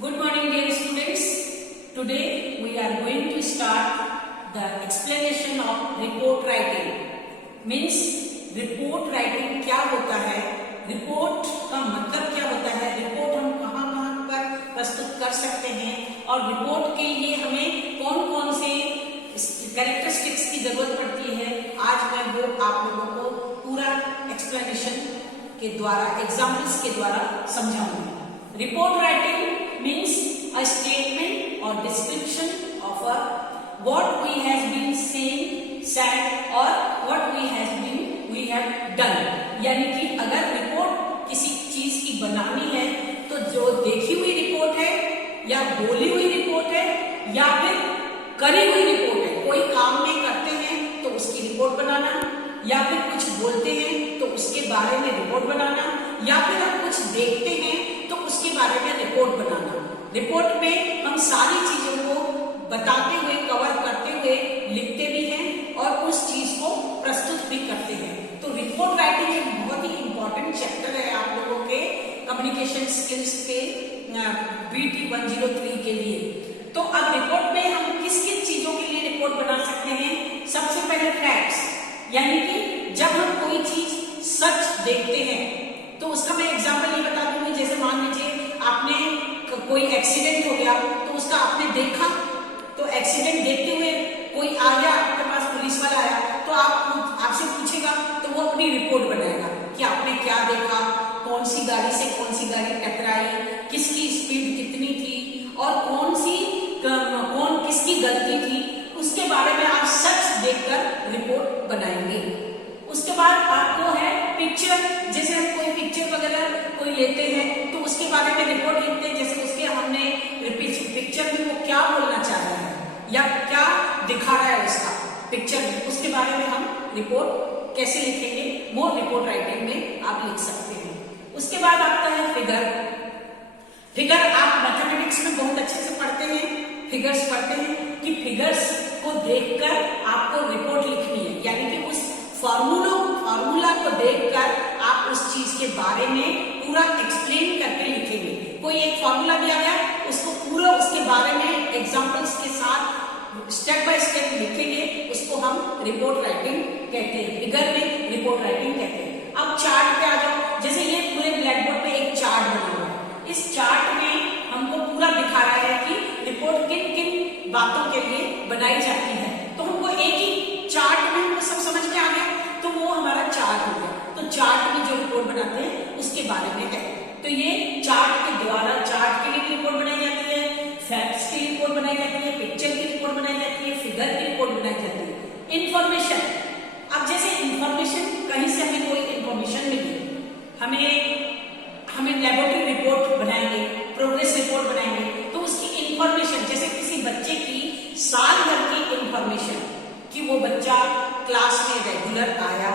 Good morning, dear students. Today we are going to start the explanation of report writing. Means report writing क्या होता है, report का मतलब क्या होता है, रिपोर्ट हम कहाँ पर प्रस्तुत कर सकते हैं और रिपोर्ट के लिए हमें कौन कौन से कैरेक्टरिस्टिक्स की जरूरत पड़ती है। आज मैं वो आप लोगों को पूरा एक्सप्लेनेशन के द्वारा, एग्जाम्पल्स के द्वारा समझाऊंगी। Report writing means a statement or description of what we has been said or what we have done। यानी कि अगर रिपोर्ट किसी चीज की बनानी है तो जो देखी हुई रिपोर्ट है या बोली हुई रिपोर्ट है या फिर करी हुई रिपोर्ट है, कोई काम में करते हैं तो उसकी रिपोर्ट बनाना, या फिर कुछ बोलते हैं तो उसके बारे में रिपोर्ट बनाना, या फिर हम कुछ देखते हैं तो उसके बारे में रिपोर्ट बनाना। रिपोर्ट में हम सारी चीजों को बताते हुए, कवर करते हुए लिखते भी हैं और उस चीज को प्रस्तुत भी करते हैं। तो रिपोर्ट राइटिंग एक बहुत ही इंपॉर्टेंट चैप्टर है आप लोगों के कम्युनिकेशन स्किल्स के BT 103 के लिए। तो अब रिपोर्ट में हम किस किस चीजों के लिए रिपोर्ट बना सकते हैं। सबसे पहले फैक्ट्स, यानी कि जब हम कोई चीज सच देखते हैं तो उसका मैं एग्जांपल ये बता दूंगी। जैसे मान लीजिए आपने कोई एक्सीडेंट हो गया तो उसका आपने देखा, तो एक्सीडेंट देखते हुए कोई आ गया आपके पास, पुलिस वाला आया तो आपसे पूछेगा तो वो अपनी रिपोर्ट बनाएगा कि आपने क्या देखा, कौन सी गाड़ी से कौन सी गाड़ी टकराई, किसकी स्पीड कितनी थी और कौन किसकी गलती थी, उसके बारे में आप सच देखकर रिपोर्ट बनाएंगे। उसके बाद आपको है पिक्चर, जैसे हम कोई पिक्चर वगैरह कोई लेते हैं तो उसके बारे में रिपोर्ट लिखते हैं। जैसे उसके हमने पिक्चर में वो क्या बोलना चाह रहा है या क्या दिखा रहा है उसका पिक्चर में, उसके बारे में हम रिपोर्ट कैसे लिखेंगे, वो रिपोर्ट राइटिंग में आप लिख सकते हैं। उसके बाद आता है फिगर आप मैथमेटिक्स में बहुत अच्छे से पढ़ते हैं, फिगर्स पढ़ते हैं कि फिगर्स को देखकर आपको रिपोर्ट लिखनी है, यानी कि उस फॉर्मूला को देखकर आप उस चीज के बारे में पूरा एक्सप्लेन करके लिखेंगे। कोई एक फॉर्मूला दिया गया, उसको पूरा उसके बारे में एग्जांपल्स के साथ स्टेप बाय स्टेप लिखेंगे, उसको हम रिपोर्ट राइटिंग कहते हैं। फिगर में रिपोर्ट राइटिंग कहते हैं। अब चार्ट पे आ जाओ। जैसे ये पूरे ब्लैक बोर्ड पे एक चार्ट बना हुआ है, इस चार्ट में हमको पूरा दिखा रहा है कि रिपोर्ट किन किन बातों के लिए बनाई जाती है। तो हमको एक ही चार्ट में हमको सब समझ में आ गया तो वो हमारा चार्ट हो गया। तो चार्ट में जो रिपोर्ट बनाते हैं उसके बारे में है। तो ये चार्ट के द्वारा, चार्ट के लिए रिपोर्ट बनाई जाती है, फैक्ट्स की रिपोर्ट बनाई जाती है, पिक्चर की रिपोर्ट बनाई जाती है, फिगर की रिपोर्ट बनाई जाती है। इंफॉर्मेशन, अब जैसे इंफॉर्मेशन, कहीं से हमें कोई इंफॉर्मेशन मिली, हमें लेबोरेटरी रिपोर्ट बनाएंगे, प्रोग्रेस रिपोर्ट बनाएंगे, तो उसकी इंफॉर्मेशन, जैसे किसी बच्चे की साल भर की इंफॉर्मेशन कि वो बच्चा क्लास में रेगुलर आया,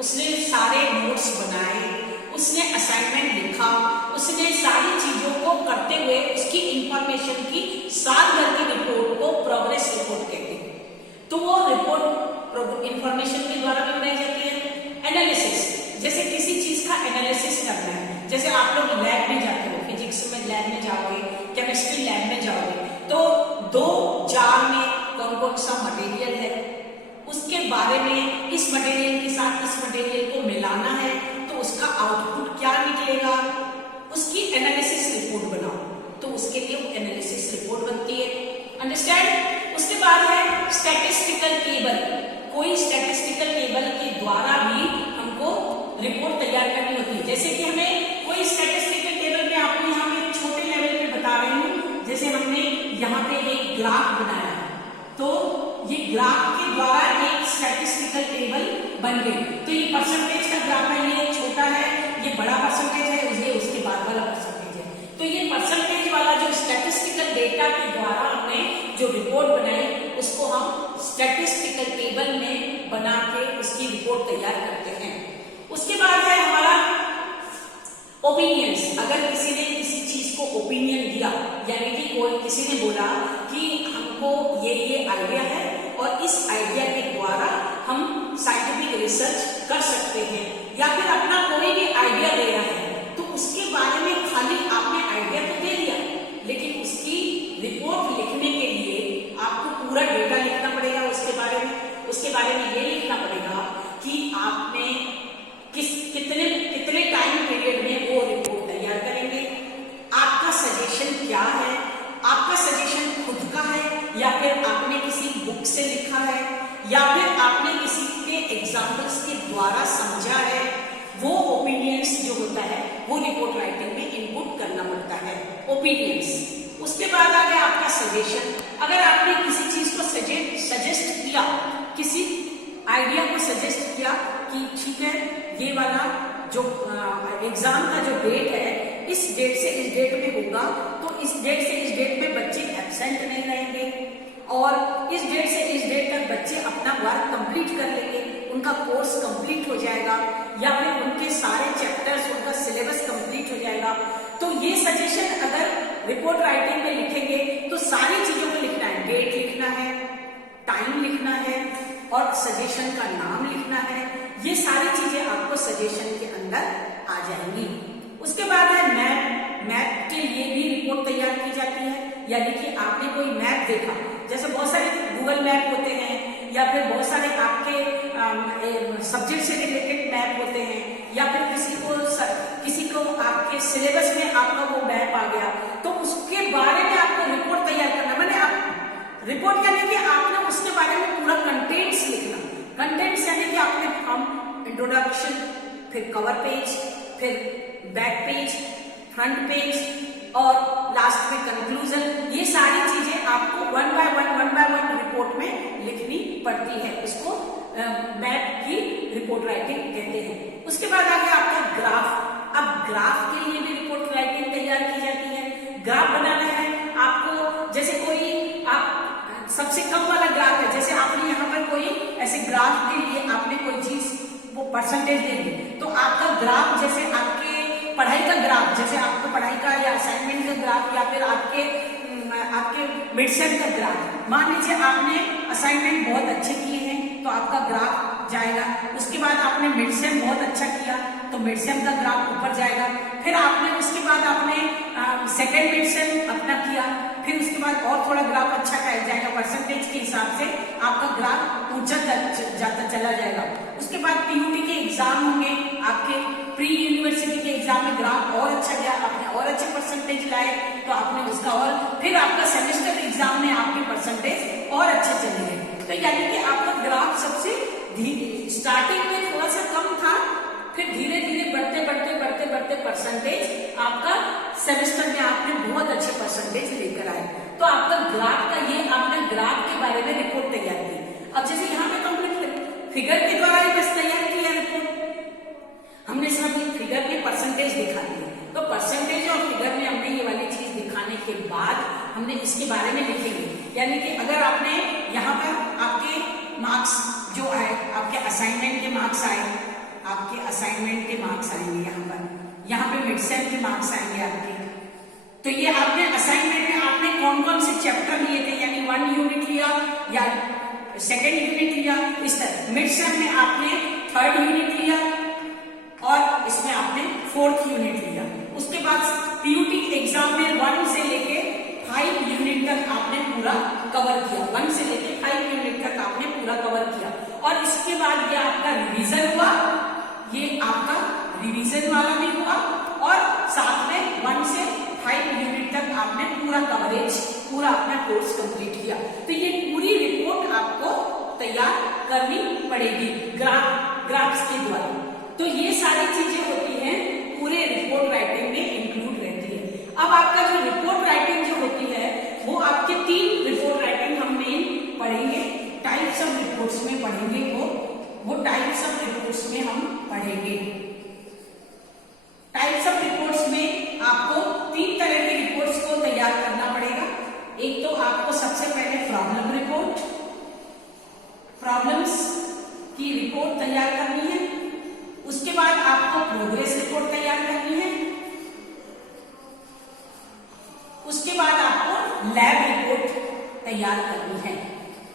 उसने सारे नोट्स बनाए, उसने असाइनमेंट लिखा, उसने सारी चीजों को करते हुए उसकी इंफॉर्मेशन की साल भर की रिपोर्ट को प्रोग्रेस रिपोर्ट कहते हैं। तो वो रिपोर्ट इंफॉर्मेशन के द्वारा भी बनाई जाती है। एनालिसिस, जैसे किसी चीज का एनालिसिस करना है, जैसे आप लोग लैब में जाते हो, फिजिक्स में लैब में जाओगे, केमिस्ट्री लैब में जाओगे, तो 2 जार में कौन कौन सा मटेरियल है, उसके बारे में इस मटेरियल के साथ इस मटेरियल को मिलाना है तो उसका आउटपुट क्या निकलेगा, उसकी एनालिसिस रिपोर्ट बनाओ, तो उसके लिए एनालिसिस रिपोर्ट बनती है। अंडरस्टैंड। उसके बाद है स्टैटिस्टिकल टेबल, कोई स्टैटिस्टिकल टेबल के द्वारा भी हमको रिपोर्ट तैयार करनी होती है। जैसे कि हमें कोई स्टैटिस्टिकल टेबल में आपको यहाँ पे छोटे लेवल पे बता रही हूँ, जैसे हमने यहाँ पे एक ग्राफ बनाया तो ये ग्राफ के द्वारा एक स्टैटिस्टिकल टेबल बन गई। तो ये परसेंटेज का ग्राफ है, ये छोटा है, ये बड़ा परसेंटेज है, ये उसके बाद वाला परसेंटेज है। तो ये परसेंटेज वाला जो स्टैटिस्टिकल डेटा के द्वारा हमने जो रिपोर्ट बनाई उसको हम स्टैटिस्टिकल टेबल में बना के उसकी रिपोर्ट तैयार करते हैं। उसके बाद है हमारा ओपिनियंस। अगर किसी ने किसी चीज को ओपिनियन दिया, यानी कि कोई किसी ने बोला कि हमको ये आइडिया है और इस आइडिया के द्वारा हम साइंटिफिक रिसर्च कर सकते हैं, या फिर अपना कोई भी आइडिया दे रहा है तो उसके बारे में खाली आपने आइडिया तो दे दिया, एग्जाम्पल्स के द्वारा समझा है, वो ओपिनियंस जो होता है वो रिपोर्ट राइटिंग में इनपुट करना पड़ता है, ओपिनियंस। उसके बाद आ गया आपका सजेशन। अगर आपने किसी चीज को सजेस्ट किया, किसी आइडिया को सजेस्ट किया कि ठीक है ये वाला जो एग्जाम का जो डेट है इस डेट से इस डेट में होगा, तो इस डेट से इस डेट में बच्चे एब्सेंट नहीं रहेंगे और इस डेट से इस डेट तक बच्चे अपना वर्क कंप्लीट कर लेंगे, उनका कोर्स कंप्लीट हो जाएगा या फिर उनके सारे चैप्टर्स, उनका सिलेबस कंप्लीट हो जाएगा। तो ये सजेशन अगर रिपोर्ट राइटिंग में लिखेंगे तो सारी चीजों को लिखना है, डेट लिखना है, टाइम लिखना है और सजेशन का नाम लिखना है। ये सारी चीजें आपको सजेशन के अंदर आ जाएंगी। उसके बाद है मैप। मैप के लिए भी रिपोर्ट तैयार की जाती है, यानी कि आपने कोई मैप देखा, जैसे बहुत सारे गूगल मैप होते हैं या फिर बहुत सारे आपके सब्जेक्ट से रिलेटेड मैप होते हैं या फिर किसी को आपके सिलेबस में आपका वो मैप आ गया, तो उसके बारे में आपको रिपोर्ट तैयार करना। मैंने आप रिपोर्ट यानी कि आपने उसके बारे में पूरा कंटेंट्स लिखना। कंटेंट्स यानी कि आपने हम इंट्रोडक्शन, फिर कवर पेज, फिर बैक पेज, फ्रंट पेज और लास्ट में कंक्लूजन, ये सारी चीजें आपको वन बाय वन रिपोर्ट में लिखनी पड़ती है। इसको मैप की रिपोर्ट राइटिंग कहते हैं। उसके बाद आ गया आपका ग्राफ। अब ग्राफ के लिए भी रिपोर्ट राइटिंग तैयार की जाती है। ग्राफ बनाना है आपको, जैसे कोई आप सबसे कम वाला ग्राफ है, जैसे आपने यहाँ पर कोई ऐसे ग्राफ के लिए आपने कोई चीज वो परसेंटेज दे दी, तो आपका ग्राफ जैसे आपके पढ़ाई का ग्राफ, जैसे आपको पढ़ाई का या असाइनमेंट का ग्राफ या फिर आपके मिड सेम का ग्राफ, मान लीजिए आपने असाइनमेंट बहुत अच्छे किए हैं तो आपका ग्राफ जाएगा। उसके बाद आपने मिड सेम बहुत अच्छा किया तो मिड सेम का ग्राफ ऊपर जाएगा। फिर आपने उसके बाद आपने सेकेंड मिड सेम अपना किया, फिर उसके बाद और थोड़ा ग्राफ अच्छा जाएगा, परसेंटेज के हिसाब से आपका ग्राफ ऊंचा जाता चला जाएगा। उसके बाद पीयूटी के एग्जाम होंगे, आपके प्री यूनिवर्सिटी के एग्जाम में ग्राफ और अच्छा गया, आपने और अच्छे परसेंटेज लाए तो आपने उसका और, फिर आपका सेमेस्टर एग्जाम में आपके परसेंटेज और अच्छे चले गए। तो यानी कि आपका ग्राफ सबसे स्टार्टिंग में थोड़ा सा कम था, फिर धीरे धीरे बढ़ते परसेंटेज आपका सेमेस्टर में आपने बहुत अच्छे परसेंटेज लेकर आए। तो आपका ग्राफ का ये आपने ग्राफ के बारे में रिपोर्ट तैयार की। अब जैसे यहाँ पे हमने फिगर के द्वारा ही बस तैयार किया रिपोर्ट, हमने सब फिगर में परसेंटेज दिखा दिए, तो परसेंटेज और फिगर में हमने ये वाली चीज दिखाने के बाद हमने इसके बारे में लिखेंगे। यानी कि अगर आपने यहाँ पर आपके मार्क्स जो आए, आपके असाइनमेंट के मार्क्स आए, आपके असाइनमेंट के मार्क्स आएंगे यहाँ पे मिड सेम के मार्क्स आएंगे आपके, तो ये आपने असाइनमेंट में आपने कौन कौन से चैप्टर लिए थे, यानी 1 यूनिट लिया या सेकेंड यूनिट लिया, इस तरह। मिड सेम में आपने 3rd यूनिट लिया और इसमें आपने 4th यूनिट लिया। उसके बाद पीयूटी एग्जाम में 1 से लेके 5 यूनिट तक आपने पूरा कवर किया, 1 से लेके 5 यूनिट तक आपने पूरा कवर किया। और इसके बाद ये आपका रिवीजन हुआ, ये आपका रिवीजन वाला भी हुआ और साथ में 1 से 5 यूनिट तक आपने पूरा कवरेज, पूरा अपना कोर्स कंप्लीट किया। तो ये पूरी रिपोर्ट आपको तैयार करनी पड़ेगी ग्राफ्स के द्वारा। तो ये सारी चीजें होती हैं पूरे रिपोर्ट राइटिंग में इंक्लूड रहती है। अब आपका जो रिपोर्ट राइटिंग जो होती है वो आपके 3 रिपोर्ट राइटिंग हम मेन पढ़ेंगे, टाइप्स ऑफ रिपोर्ट्स में पढ़ेंगे, वो टाइप्स ऑफ रिपोर्ट्स में हम पढ़ेंगे। टाइप्स ऑफ रिपोर्ट्स में आपको 3 तरह की रिपोर्ट्स को तैयार करना पड़ेगा। एक तो आपको सबसे पहले प्रॉब्लम रिपोर्ट, प्रॉब्लम्स की रिपोर्ट तैयार करनी है। उसके बाद आपको प्रोग्रेस रिपोर्ट तैयार करनी है। उसके बाद आपको लैब रिपोर्ट तैयार करनी है।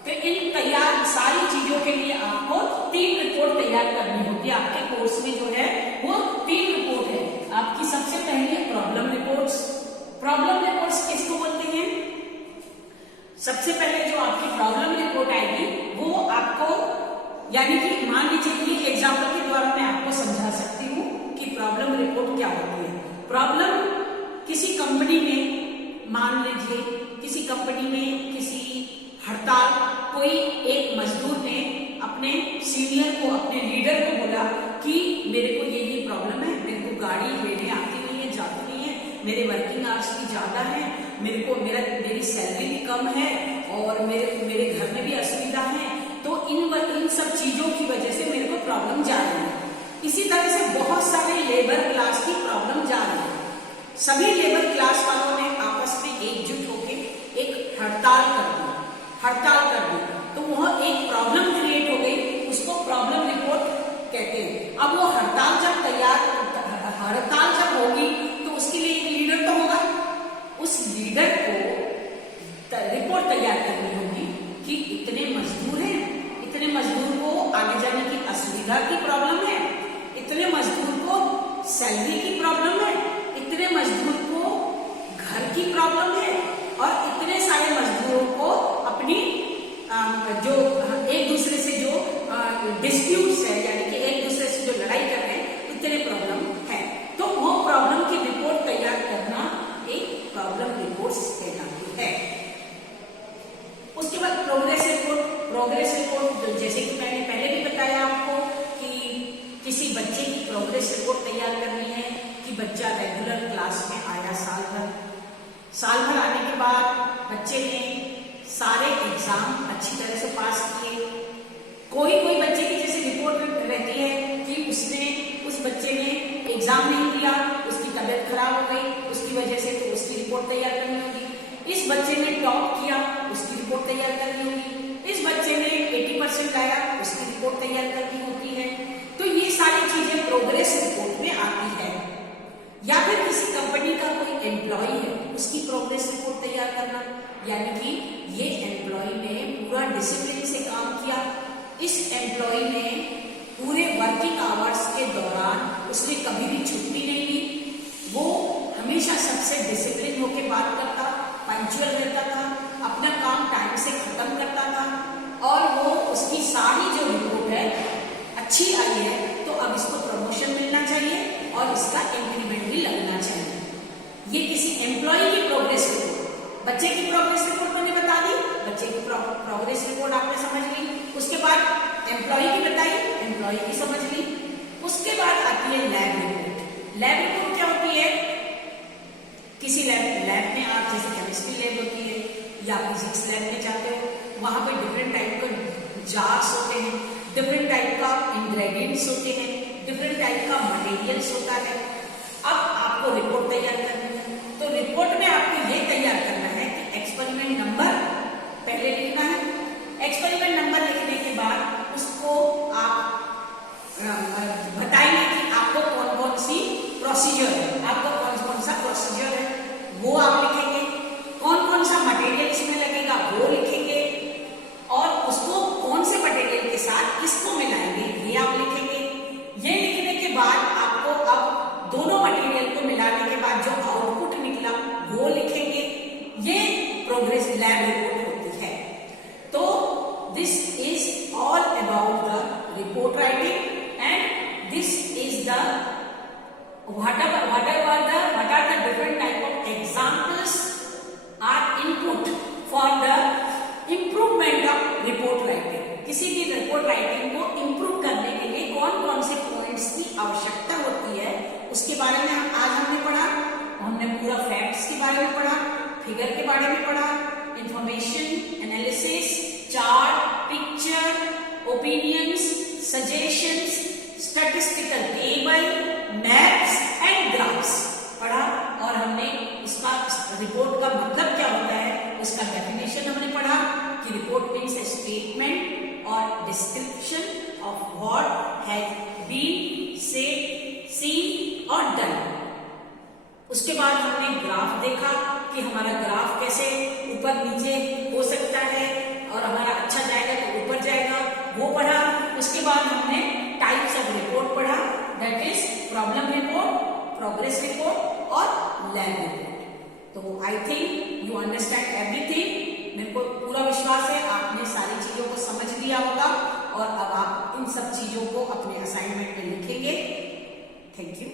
तो इन तैयार सारी चीजों के लिए आपको 3 रिपोर्ट तैयार करनी होगी। आपके कोर्स में जो है वो 3 रिपोर्ट है। आपकी सबसे पहली प्रॉब्लम रिपोर्ट्स। प्रॉब्लम रिपोर्ट्स किसको बोलते हैं? सबसे पहले जो आपकी प्रॉब्लम रिपोर्ट आएगी वो आपको, यानी कि मान लीजिए ये एग्जाम्पल के द्वारा मैं आपको समझा सकती हूँ कि प्रॉब्लम रिपोर्ट क्या होती है। प्रॉब्लम किसी कंपनी में, मान लीजिए किसी कंपनी में किसी हड़ताल, कोई एक मजदूर ने अपने सीनियर को, अपने लीडर को बोला कि मेरे को ये प्रॉब्लम है, मेरे को गाड़ी लेने आती नहीं है, जाती नहीं है, मेरे वर्किंग आवर्स भी ज्यादा है, मेरी सैलरी भी कम है और मेरे घर में भी असुविधा है, तो इन सब चीजों की वजह से मेरे को प्रॉब्लम जा रही है। इसी तरह से बहुत सारे लेबर क्लास की प्रॉब्लम जा रही है। सभी लेबर क्लास वालों ने आपस में एकजुट होकर एक हड़ताल कर दी। तो वह एक प्रॉब्लम क्रिएट हो गई, उसको प्रॉब्लम रिपोर्ट कहते हैं। अब वो हड़ताल जब होगी तो उसके लिए एक लीडर तो होगा, उस लीडर को रिपोर्ट तैयार करनी होगी कि इतने मजदूर हैं, इतने मजदूर को आगे जाने की असुविधा की प्रॉब्लम है, इतने मजदूर को सैलरी की प्रॉब्लम है, इतने मजदूर को घर की प्रॉब्लम है और इतने सारे मजदूरों को अपनी जो एक दूसरे से जो डिस्प्यूट्स है, यानी कि एक दूसरे से जो लड़ाई कर रहे हैं, इतने प्रॉब्लम है। तो वो प्रॉब्लम की रिपोर्ट तैयार करना एक प्रॉब्लम रिपोर्ट कहलाती है। उसके बाद प्रोग्रेस रिपोर्ट जैसे कि मैंने पहले भी बताया आपको कि किसी बच्चे की प्रोग्रेस रिपोर्ट तैयार करनी है कि बच्चा रेगुलर क्लास में आया साल भर आने के बाद बच्चे ने सारे एग्जाम अच्छी तरह से पास किए। कोई बच्चे की जैसे रिपोर्ट रहती है कि उस बच्चे ने एग्जाम नहीं दिया, उसकी तबीयत खराब हो गई, उसकी वजह से तो उसकी रिपोर्ट तैयार करनी होगी। इस बच्चे ने टॉप किया, उसकी रिपोर्ट तैयार करनी होगी। इस बच्चे ने 80% लाया, उसकी रिपोर्ट तैयार करनी होती है। तो ये सारी चीजें प्रोग्रेस रिपोर्ट में आती है। या फिर किसी कंपनी का कोई एम्प्लॉय है, उसकी प्रोग्रेस रिपोर्ट तैयार करना, यानी कि ये एम्प्लॉय ने पूरा डिसिप्लिन से काम किया, इस एम्प्लॉय ने पूरे वर्किंग आवर्स के दौरान उसने कभी भी छुट्टी नहीं ली, वो हमेशा सबसे डिसिप्लिन होकर बात करता, पंक्चुअल रहता था, अपना काम टाइम से खत्म करता था और वो उसकी सारी जो रिपोर्ट है अच्छी आई है, तो अब इसको प्रमोशन मिलना चाहिए और इसका इंक्रीमेंट भी लगना चाहिए। ये किसी एम्प्लॉय की प्रोग्रेस रिपोर्ट। बच्चे की प्रोग्रेस रिपोर्ट मैंने बता दी, बच्चे की प्रोग्रेस रिपोर्ट आपने समझ ली। उसके बाद एम्प्लॉय की बताई, एम्प्लॉय की समझ ली। उसके बाद आती है लैब रिपोर्ट। लैब रिपोर्ट क्या होती है? किसी लैब में आप जैसे केमिस्ट्री लैब होती है या फिजिक्स लैब में जाते हो, वहां पे डिफरेंट टाइप के जार्स होते हैं, डिफरेंट टाइप का इंग्रेडिएंट्स होते हैं, डिफरेंट टाइप का मटेरियल्स होता है। अब आपको रिपोर्ट तैयार करनी है, तो रिपोर्ट में आपको ये तैयार करना है कि एक्सपेरिमेंट नंबर पहले लिखना है। एक्सपेरिमेंट नंबर लिखने के बाद उसको आप बताइए कि आपको कौन कौन सी प्रोसीजर है, आपको कौन सा प्रोसीजर है वो आप लिखेंगे, कौन कौन सा मटेरियल इसमें लगेगा वो लिखेंगे और उसको कौन से मटेरियल के साथ किसको मिलाएंगे ये आप लिखेंगे। ये लिखने के बाद आपको अब दोनों मटेरियल को मिलाने के बाद जो आउटपुट निकला वो लिखेंगे। ये प्रोग्रेस लैब रिपोर्ट होती है। तो this is all about the report writing and this is the what are the different type of examples are input for the improvement of report writing। किसी भी रिपोर्ट राइटिंग को improve करने के लिए कौन कौन से पॉइंट्स की आवश्यकता होती है उसके बारे में आज हमने पढ़ा। हमने पूरा फैक्ट्स के बारे में पढ़ा, फिगर के बारे में पढ़ा, information analysis, chart, picture, opinions, suggestions, statistical table, maps and graphs पढ़ा और हमने इसका रिपोर्ट का मतलब क्या होता है उसका डेफिनेशन हमने पढ़ा कि रिपोर्ट मीन्स ए स्टेटमेंट और description of what has been said, seen और डन। उसके बाद हमने ग्राफ देखा कि हमारा ग्राफ कैसे ऊपर नीचे हो सकता है और हमारा अच्छा जाएगा तो ऊपर जाएगा, वो पढ़ा। उसके बाद हमने टाइप्स ऑफ रिपोर्ट पढ़ा, that is problem report, progress report और लैब रिपोर्ट। तो I think you understand everything. मेरे को पूरा विश्वास है आपने सारी चीजों को समझ लिया होगा और अब आप इन सब चीजों को अपने असाइनमेंट में लिखेंगे। Thank you.